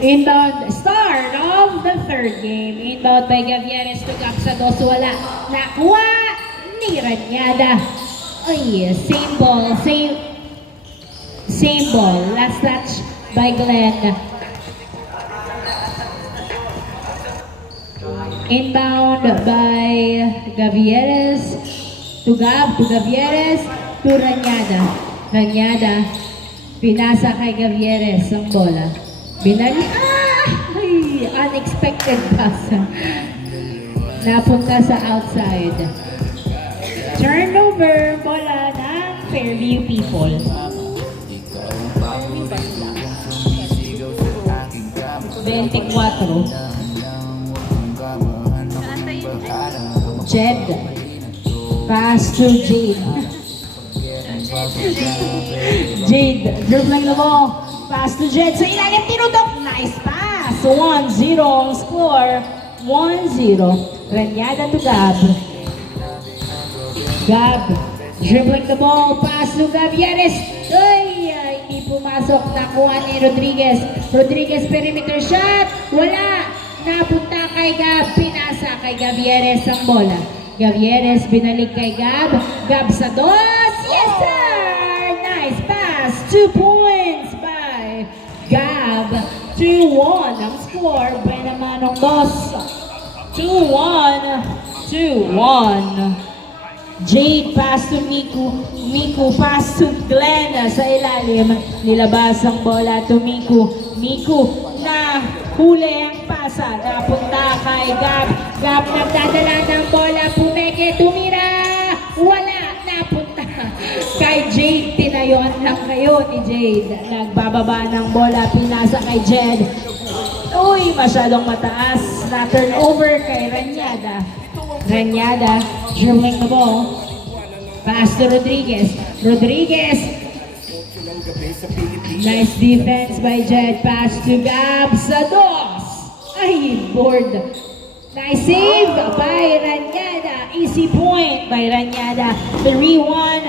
Inbound, start of the third game. Inbound by Gavieres to Gab sa dos. Wala. Nakuha ni Ranyada. Ay, same ball. Same ball. Last touch by Glenn. Inbound by Gavieres to Gab, to Gavieres, to Ranyada. Ranyada, pinasa kay Gavieres ang bola. Binali, ay, unexpected pass. Napunta sa outside. Turnover, bola ng Fairview People. Jed. Pass to Jade. Jade, dribbling the ball. Pass to Jed. Sa ilalim, tinudok. Nice pass. 1-0 ang score. 1-0. Ranyada to Gab. Gab, dribbling the ball. Pass to Gavieres. Ay, hindi pumasok. Nakuha ni Rodriguez. Rodriguez, perimeter shot. Wala. Napunta kay Gab. Pinasa kay Gavieres ang bola. Gavieres, binalik kay Gab. Gab sa dos. Yes, sir! Nice pass. 2 points by Gab. 2-1 ang score. Benamanong dos. 2-1. 2-1. Jade pass to Miku. Miku pass to Glenn. Sa ilalim, nilabas ang bola to Miku. Miku na huli ang pasa. Napunta kay Gab. Gab nagdadala ng bola. Pumeke, tumira. Wala. Napunta kay Jade. Tinayuan lang kayo ni Jade. Nagbababa ng bola. Pinasa kay Jed. Uy, masyadong mataas. Na turnover kay Ranyada. Ranyada, dribbling the ball. Pass to Rodriguez. Rodriguez. Nice defense by Jed. Pass to Gab sa dos. Ay, board. Nice save by Ranyada. Easy point by Ranyada. 3-1.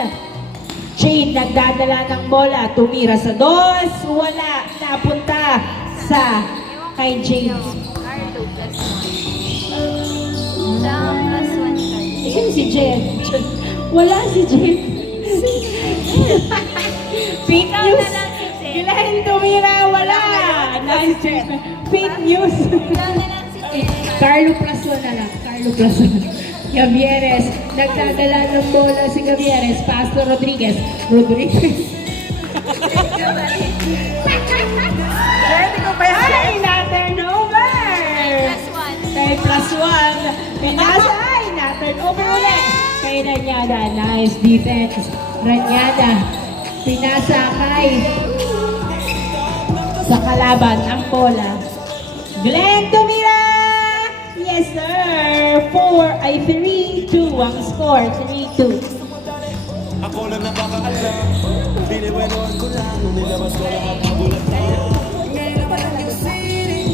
Jade nagdadala ng bola. Tumira sa dos. Wala. Napunta sa kay Jade. Sino si Jed? Wala si Jed. Fake news. Glenn tumira, wala. Nice Jed. Fake news. Carlo Plaso na lang. Carlo Plaso. Gavieres. Nagdadala ng bola si Gavieres. Pass to Rodriguez. Rodriguez. Ay, na-turnover. 10+1. Pinasa ay na-turnover ulit. Kay Ranyada. Nice defense. Ranyada. Pinasa kay sa kalaban ang bola. Glenn tumira! Yes sir! 3-2 ang score. 3-2. Ako lang nakakaalam. Biniwenoan ko lang nung nilabas ko lahat ng bulat sa'yo. Ngayon naman ang yung sining.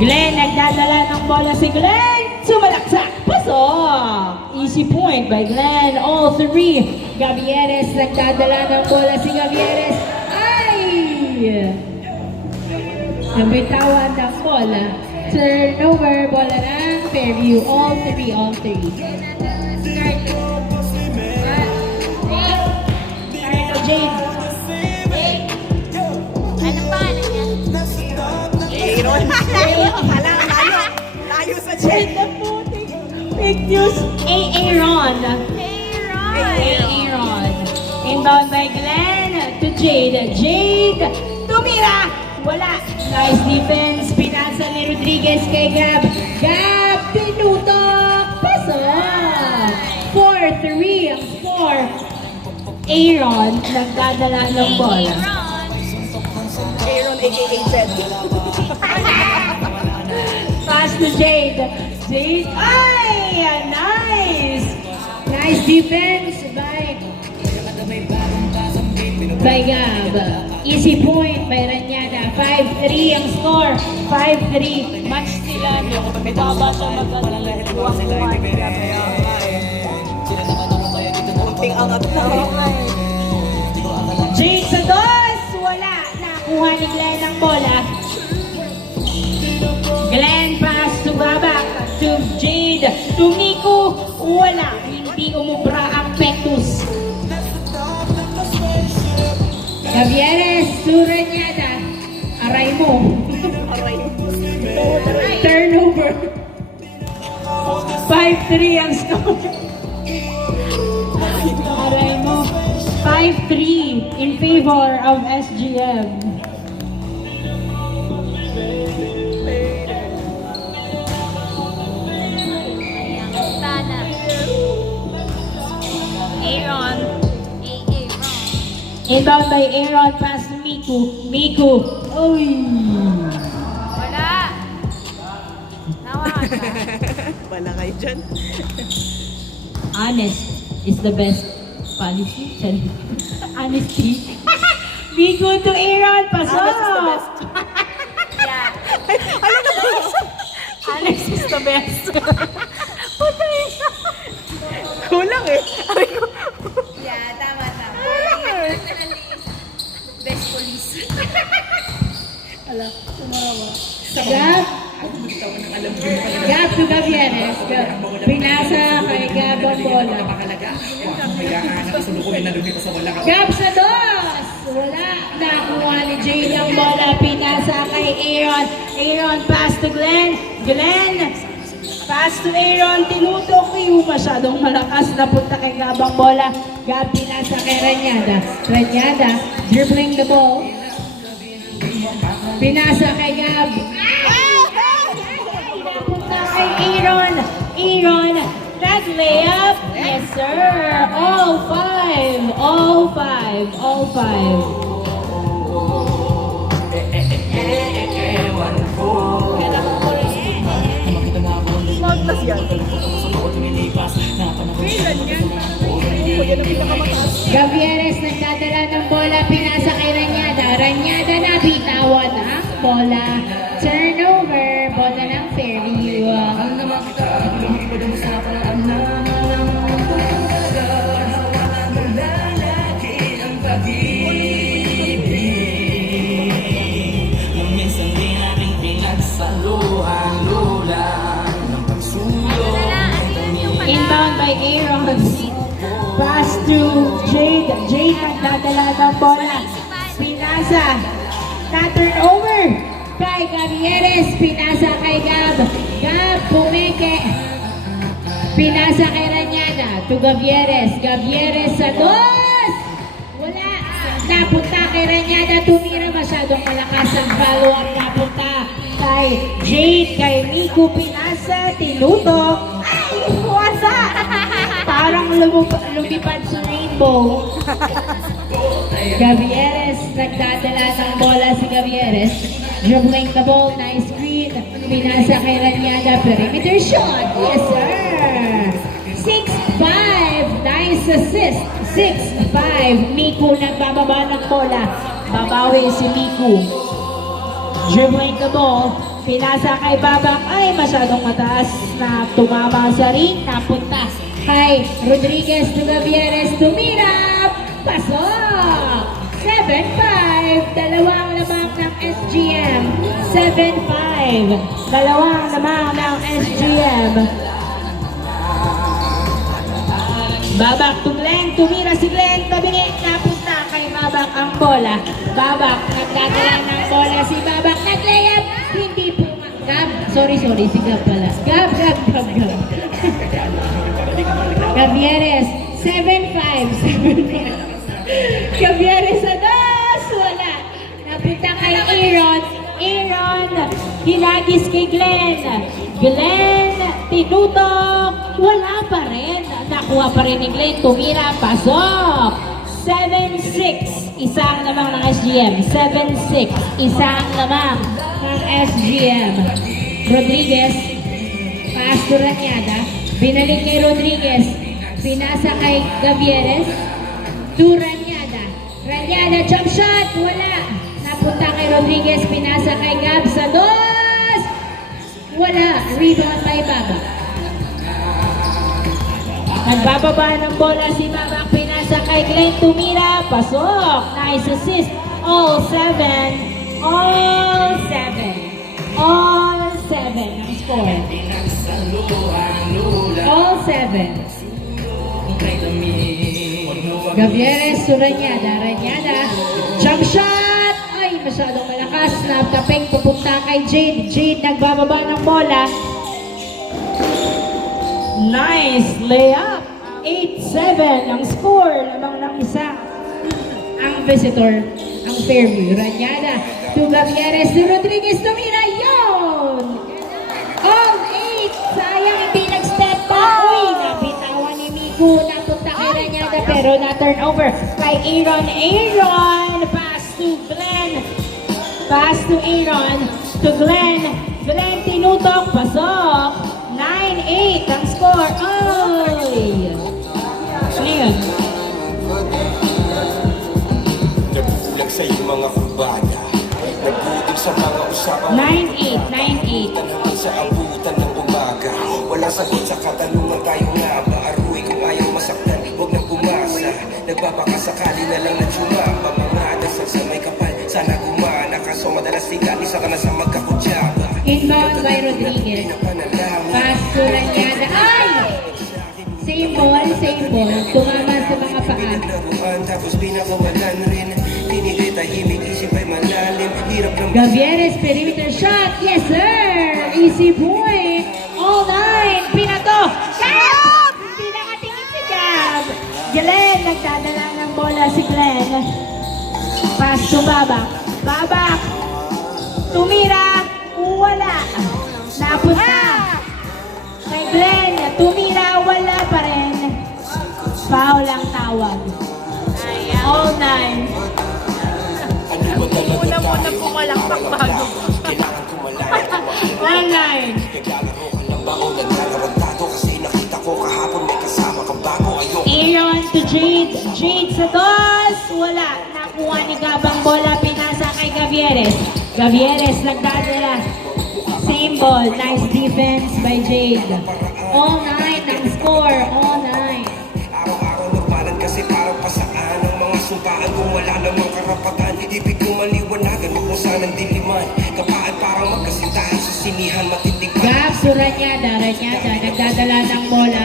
Glenn, nagdadala ng bola si Glenn. Sumalaksak. Pasok. Easy point by Glenn. All three. Gavieres, nagdadala ng bola si Gavieres. Ay! Nabitawan ng bola. Turnover, bola ng Fairview. All three, all three. Jade. Ano pa? Ano yan? Layo sa Jed. Fake news. Aaron. Aaron. Inbound by Glenn to Jade. Jade. Tumira. Wala. Nice defense. Pinasa ni Rodriguez kay Gab. Gab. Pinutok. Pasok. 4-3 ang score. Aaron. Nagdadala ng bola. Aaron aka Jed. Pass to Jade. Jade. Ay! Nice! Nice defense by by Gab. Easy point by Ranyada. 5-3 ang score. 5-3. Match sila. Baba siya magkuha Kunting angat na. Jade sa dos. Wala. Nakuha ni Glenn ang bola. Glenn pass to Babak. To Jade. To Miku. Wala. Hindi umubra ang Pectus. Gavieres to Ranyada. Aray mo. Turnover. 5-3 ang score. Aray mo. 5-3 in favor of SGM. Sana. Aaron. Inbound by Aaron, pass to Miku. Miku. Oy. Wala. Nawakan ka. Wala kayo dyan. Honest is the best policy. Sorry. Honesty. Miku to Aaron, pasok. Honest is the best. Yeah. Alex is the best. Kulang eh. Aray ko. Yeah, tama. Best police. Gab. Gab to Gavieres. Pinasa kay Gab ang bola. Gab sa dos. Wala. Nakuha ni Jade ang bola. Pinasa kay Aaron. Aaron pass to Glenn. Glenn. Pass to Aaron. Tinutok yung masyadong malakas na punta kay Gab ang bola. Gab pinasa kay Ranyada. Ranyada dribbling the ball. Pinasa kay Gab. Napunta kay Aaron. Aaron, that layup. Yes, sir. All five. All five. All five. Maglas yan. Kailan yan? Oh, yan ang pinakamataas. Gavieres nagdadala ng bola. Pinasa kay Ranyada. Ranyada na bitawan ang bola. Turnover. Bola ng Fairview. Inbound by Aaron. Pass to Jade. Jade nagdadala ng bola. Pinasa. Na-turn over. Kay Gavieres. Pinasa kay Gab. Gab pumeke. Pinasa kay Ranyada. To Gavieres. Gavieres sa dos. Wala. Napunta kay Ranyada. Tumira masyadong malakas ang follow-up. Napunta kay Jade. Kay Miku. Pinasa. Tinutok. Wasa! Parang lumipad sa rainbow. Gavieres, nagdadala ng bola si Gavieres. Dribbling the ball, nice screen. Pinasa kay Ranyada, perimeter shot. Yes, sir! 6-5, nice assist. 6-5, Miku nagbababa ng bola. Babawi si Miku. Dribbling the ball. Pinasa kay Babak ay masyadong mataas na tumama sa ring. Napunta kay Rodriguez to Gavieres. Tumira. Pasok. 7-5. Dalawang lamang ng SGM. 7-5. Dalawang lamang ng SGM. Babak to Glenn. Tumira si Glenn. Tabingi. Napunta kay Babak ang bola. Babak. Nagdadala ng bola si Babak. Nag-layup. Hindi po. Gab. Sorry. Si Gab pala. Gab. Gavieres. 7-5. Gavieres sa dos. Wala. Napunta kay Aaron. Aaron. Hinagis kay Glenn. Glenn. Tinutok. Wala pa rin. Nakuha pa rin ni Glenn. Tumira. Pasok. 7-6. Isang lamang ng SGM. 7-6. Isang lamang ng SGM. Rodriguez. Pass to Ranyada. Binalik kay Rodriguez. Pinasa kay Gavieres. To Ranyada. Ranyada, jump shot, wala. Napunta kay Rodriguez, pinasa kay Gab sa dos. Wala, rebound kay Baba. Nagbababa ng bola si Baba, pinasa kay Glenn, tumira, pasok. Nice assist. All 7. All 7. All 7 ang score. All 7. Gavieres to Ranyada. Ranyada, jump shot! Ay, masyadong malakas. Naptaping pupunta kay Jade. Jade nagbababa ng bola. Nice layup. 8-7 ang score. Lamang ng isa. Ang visitor, ang Fairview. Ranyada to Gavieres to Rodriguez. Tumira yun! All 8. Sayang hindi nag-step back. Uy, nabitawan ni Miku. Napunta kay Ranyada pero na-turnover kay Aaron. Aaron, pass to Glenn. Pass to Aaron. To Glenn. Glenn tinutok. Pasok. 9-8 ang score. Ay! Ano yun? Nagbulag sa'yo mga kurbada, nagbutig sa mga usapang 9-8. 9-8. naman sa abutan ng umaga. Wala sagot sa katanungan, tayo nga ba? Aruy kung ayaw masaktan, huwag nang umasa. Nagbabakasakali na lang na tsumama. Mga dasal sa may kapal, sana gumana. Kaso madalas tinggal, isa ka na sa magkakutsaba. Inbound by Rodriguez. Pass to Ranyada. Ay! Same ball, same ball. Tumama sa mga paa. Naglaruan, tapos pinakawalan rin. Pinili tahimik, isip ay malalim. Hirap ng Gavieres, perimeter shot. Yes, sir! Easy point. All 9. Pinato. Gab! Pinakatingin si Gab. Glenn, nagdadala ng bola si Glenn. Pass to Babak. Babak. Tumira. Wala. Napunta. Kay Glenn, tumira. Wala pa rin. Foul ang tawag. All 9. Una muna pumalakpak bago. kailangan kumalaya. All 9. Naglalaro ka ng baon, naglalawantado. Kasi nakita ko kahapon may kasama kang bago. Ayoko Aaron to Jade. Jade sa dos. Wala. Nakuha ni Gabang bola. Pinasa kay Gavieres. Gavieres nagdadala. Same ball. Nice defense by Jade. All 9 ang score. All 9. araw-araw nagbalan kasi parang pasaan ang mga sumpaan kung wala namang karapatan. Ibig ko maliwanagan mo kung saan ang diliman. Kapaan parang magkasintahan sa sinihan matitig. Gab to Ranyada. Ranyada nagdadala ng bola.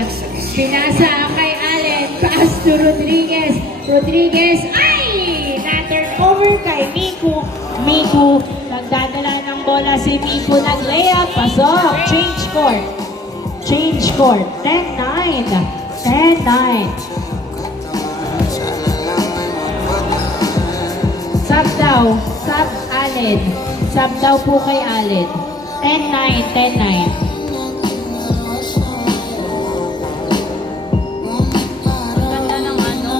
Pinasa kay Allen. Pass to Rodriguez. Rodriguez. Ay! Na-turn over kay Miku. Miku. Nagdadala ng bola si Miku. Nag-layup. Pasok. Change court. Change court. 10-9. 10-9. Sub daw. Sub Allen. Sub daw po kay Allen. 10-9. 10-9. Ganda ng ano.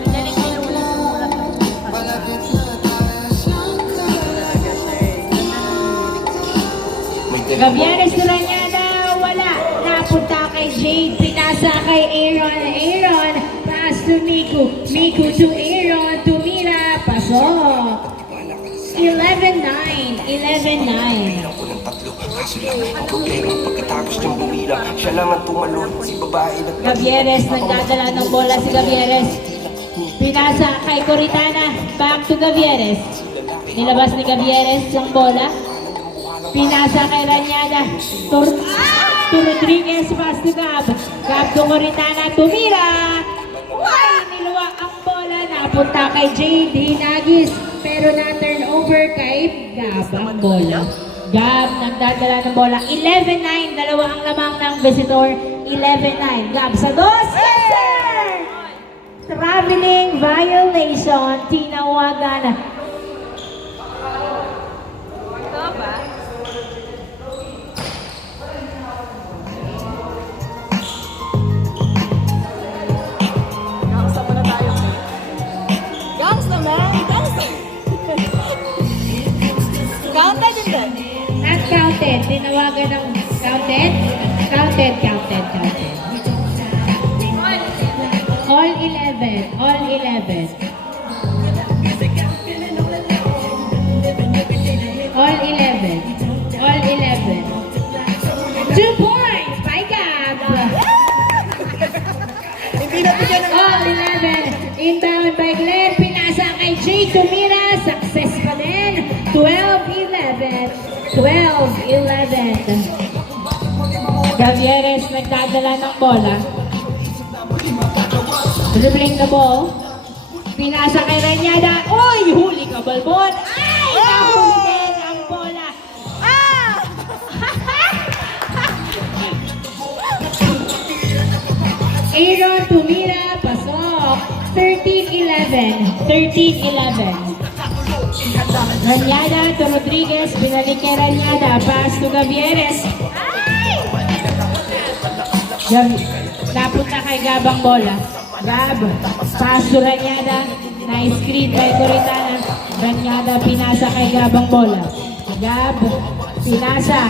Madaling kinuha sa mulat ng Gavieres to Ranyada, wala. Napunta kay Jade, pinasa kay Aaron. Aaron, pass to Miku. Miku to Aaron, tumira, pasok. 11-9. 11-9. Bilang ko ng tatlo, kaso lang ang problema. Pagkatapos niyang bumilang, siya lang ang tumalon. Si babae na Gavieres, nagdadala ng bola si Gavieres. Pinasa kay Coritana, back to Gavieres. Nilabas ni Gavieres ang bola. Pinasa kay Ranyada. To Rodriguez, pass to Gab. Gab to Coritana, tumira. Ay, niluwa ang bola. Napunta kay Jade, hinagis. Pero na-turn over kay Gab ang bola. Gab, nagdadala ng bola. 11-9, dalawa ang lamang ng visitor. 11-9. Gab sa dos. Yes, sir! Traveling violation. Tinawagan. Ito ba? Gangsta muna tayo. Gangsta man! Gangsta! Counted din din. Not counted. Tinawagan ng counted. Counted. All 11. All 11. All 11. Inbound by Glenn. Pinasa kay Jake Tumira. Success pa din. 12-11. 12-11. Gavieres nagdadala ng bola. Dribbling the ball. Pinasa kay Ranyada. Oy! Huli ka, Balbon. Ay! Nahuli din ang bola. Aaron Tumira, pasok. 13-11. 13-11. Ranyada to Rodriguez. Binalik kay Ranyada. Pass to Gavieres. Napunta kay Gabang bola. Gab. Pass to Ranyada. Nice screen by Coritana. Ranyada pinasa kay Gabang bola. Gab. Pinasa.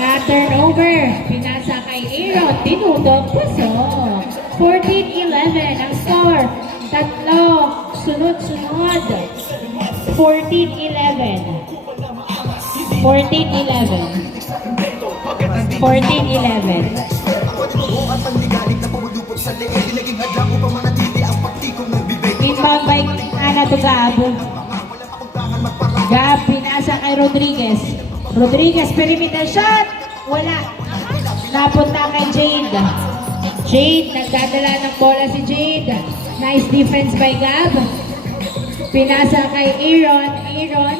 Na-turnover. Pinasa kay Aaron. Tinudok. Pasok. 14-11 ang score. Tatlo. Sunod-sunod. 14-11. 14-11. 14-11. Inbound by Ana to Gab. Gab, pinasa kay Rodriguez. Rodriguez, perimeter shot. Wala. Napunta kay Jade. Jade, nagdadala ng bola si Jade. Nice defense by Gab. Pinasa kay Aaron. Aaron,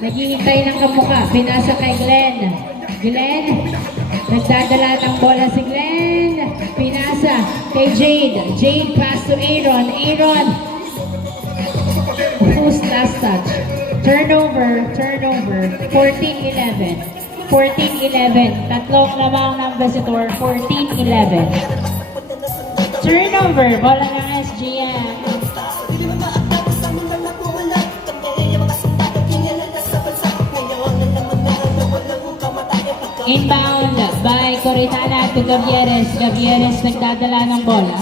naghihintay ng kamuka. Pinasa kay Glenn. Glenn, nagdadala ng bola si Glenn. Pinasa kay Jade. Jade, pass to Aaron. Aaron, who's last touch? Turnover. 14-11. 14-11. Tatlong lamang ng visitor. 14-11. Turnover. Bola ng SGM. Inbound by Coritana to Gavieres. Gavieres nagdadala ng bola.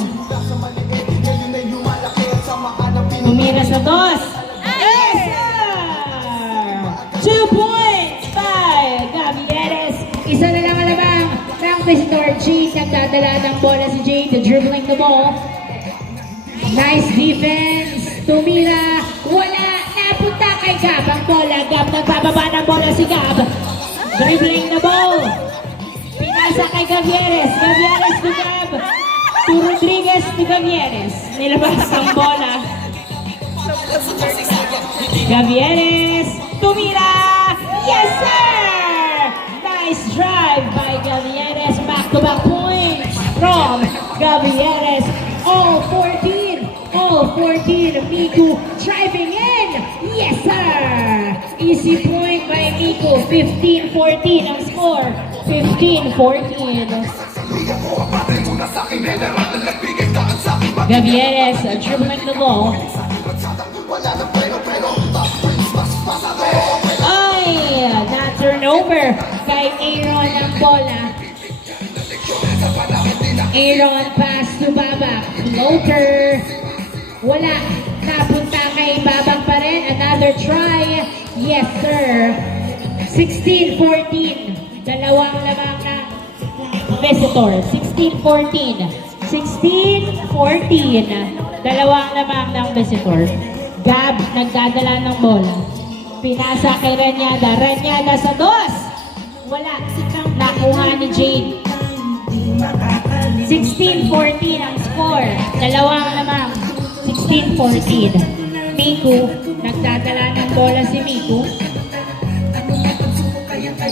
Tumira sa dos. Yes, sir! 2 points by Gavieres. Isa na lang alamang ng visitor. Jade nagdadala ng bola si Jade. Dribbling the ball. Nice defense. Tumira. Wala. Napunta kay Gab ang bola. Gab nagbababa ng bola si Gab. Dribbling the ball. Pinasa kay Gavieres. Gavieres to Gab. To Rodriguez to Gavieres. Nilabas ang bola. Gavieres. Tumira. Yes, sir! Nice drive by Gavieres. Back-to-back points from Gavieres. All 14. All 14. Miku driving in. Yes, sir! Easy point by Miku. 15-14 ang score. 15-14. Gavieres dribbling the ball. Ay! Na-turnover kay Aaron ang bola. Aaron pass to Babak. Floater. Wala. Napunta kay Babak pa rin. Another try. Yes, sir. 16-14. Dalawang lamang na visitor. 16-14. 16-14. Dalawang lamang ng visitor. Gab, nagdadala ng bola. Pinasa kay Ranyada. Ranyada sa dos. Wala. Nakuha ni Jade. 16-14 ang score. Dalawang lamang. 16-14. Miku, nagdadala ng bola si Miku.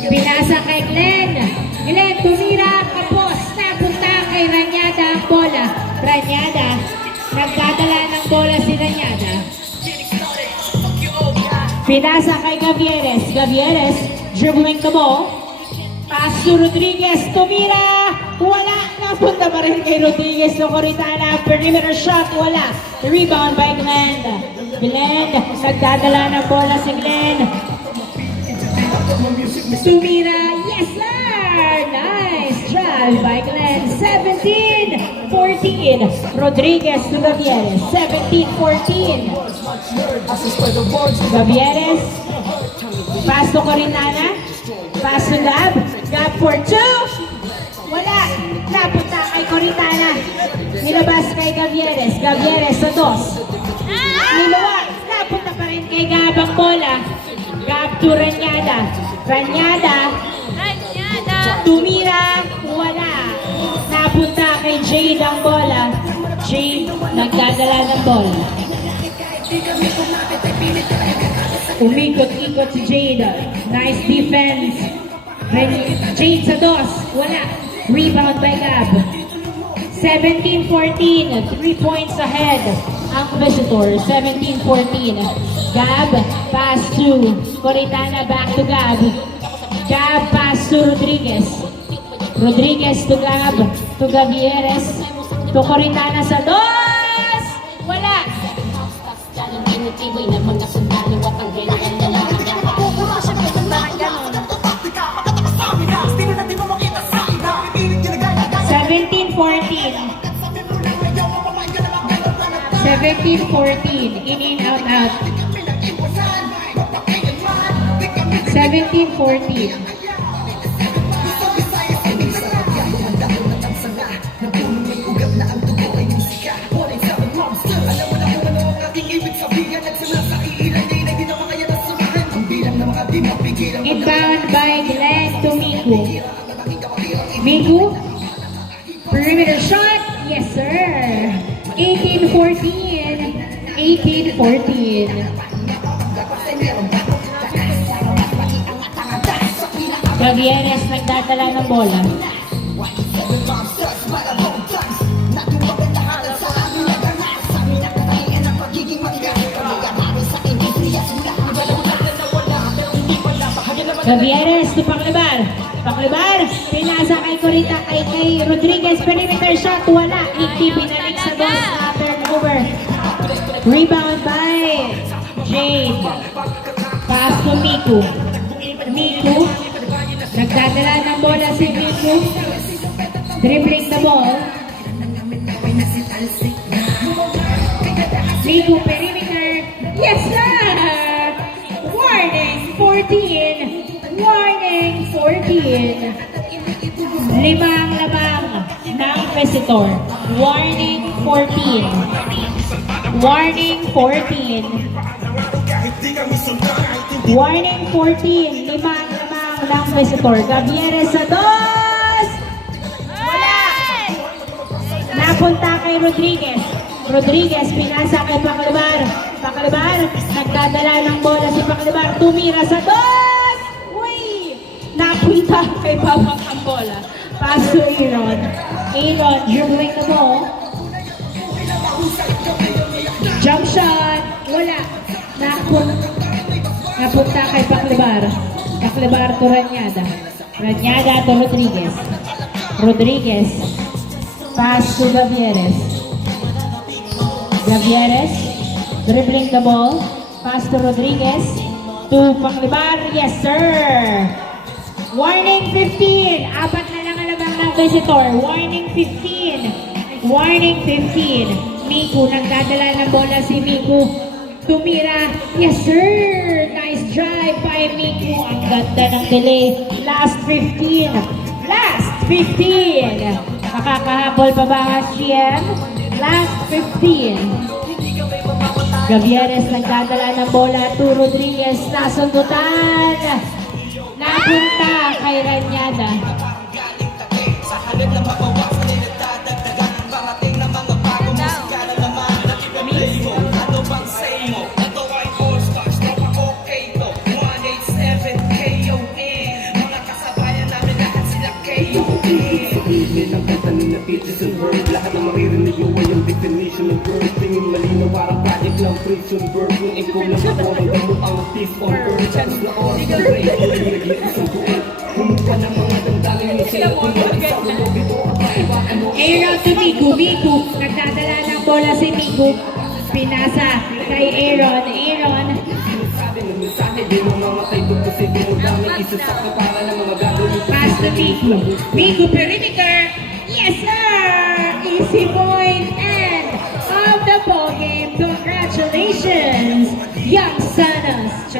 Pinasa kay Glenn. Glenn, tumira, kapos. Napunta kay Ranyada ang bola. Ranyada, nagdadala ng bola si Ranyada. Pinasa kay Gavieres. Gavieres, dribbling the ball. Pass to Rodriguez. Tumira. Wala. Napunta pa rin kay Rodriguez to Coritana. Perimeter shot. Wala. Rebound by Glenn. Glenn. Nagdadala ng bola si Glenn. Tumira. Yes, sir! Nice drive by Glenn. 17-14. Rodriguez to Gavieres. 17-14. Gavieres. Pass to Coritana. Pass to Gab. Gab for two. Wala. Napos Ilabas kay Gavieres. Gavieres sa dos. Niluwag. Napunta pa rin kay Gab ang bola. Gab to Ranyada. Ranyada. Tumira. Wala. Napunta kay Jade ang bola. Jade nagdadala ng bola. Umikot-ikot si Jade. Nice defense. Jade sa dos. Wala. Rebound by Gab. 17-14. 3 points ahead ang visitor. 17-14. Gab, pass to Coritana, back to Gab. Gab, pass to Rodriguez. Rodriguez to Gab. To Gavieres. To Coritana sa dos. Wala. Seventeen, 17-14. In, out. 17-14. Inbound by Glenn to Miku. Miku. Perimeter shot. Yes, sir. 18-14. 18-14. Gavieres nagdadala ng bola. Gavieres to Paclibar. Paclibar, pinasa kay Corita, kay Rodriguez, perimeter shot, wala. Hindi pinalik sa dos na turnover. Rebound by Jade. Pass to Miku. Miku, nagdadala ng bola si Miku. Dribbling the ball. Miku, perimeter. Yes, sir! Warning, 14. Warning, 14. Limang lamang ng visitor. Warning, 14. Warning, 14. Warning, 14. Limang lamang ng visitor. Gavieres sa dos. Wala. Napunta kay Rodriguez. Rodriguez, pinasa kay Paclibar. Paclibar, nagdadala ng bola si Paclibar. Tumira sa dos. Uy! Napunta kay Babak ang bola. Pass to Aaron. Aaron, dribbling the ball. Jump shot. Wala. Napunta kay Paclibar. Paclibar to Ranyada. Ranyada to Rodriguez. Rodriguez. Pass to Gavieres. Gavieres. Dribbling the ball. Pass to Rodriguez. To Paclibar. Yes, sir. Warning 15. Apat na lang alamang ng visitor. Warning 15. Warning 15. Miku, nagdadala ng bola si Miku. Tumira. Yes, sir. Nice drive by Miku. Ang ganda ng delay. Last 15. Last 15. Makakahabol pa ba ang GM? Last 15. Gavieres nagdadala ng bola to Rodriguez. Nasundutan. Napunta kay Ranyada. Ang kanta ni na pitches and words. Lahat ng maririnig mo ay ang definition of words. Tingin malinaw parang project ng prison bird. Kung ikaw lang ako ang gamot ang peace on earth. Chance na oras ng break. Kulay nag-iis ang buhay. Humupa ng mga damdamin na sila. Kumalik sa ulo dito at maiwakan mo. Aaron to Miku. Miku, nagdadala ng bola si Miku. Pinasa kay Aaron. Aaron. Di mo mamatay doon kasi di mo daming isasaka para ng mga gagawin. Pass to Miku. Miku, perimeter. Yes, sir! Easy point and of the ball game. Congratulations, Young Sanas.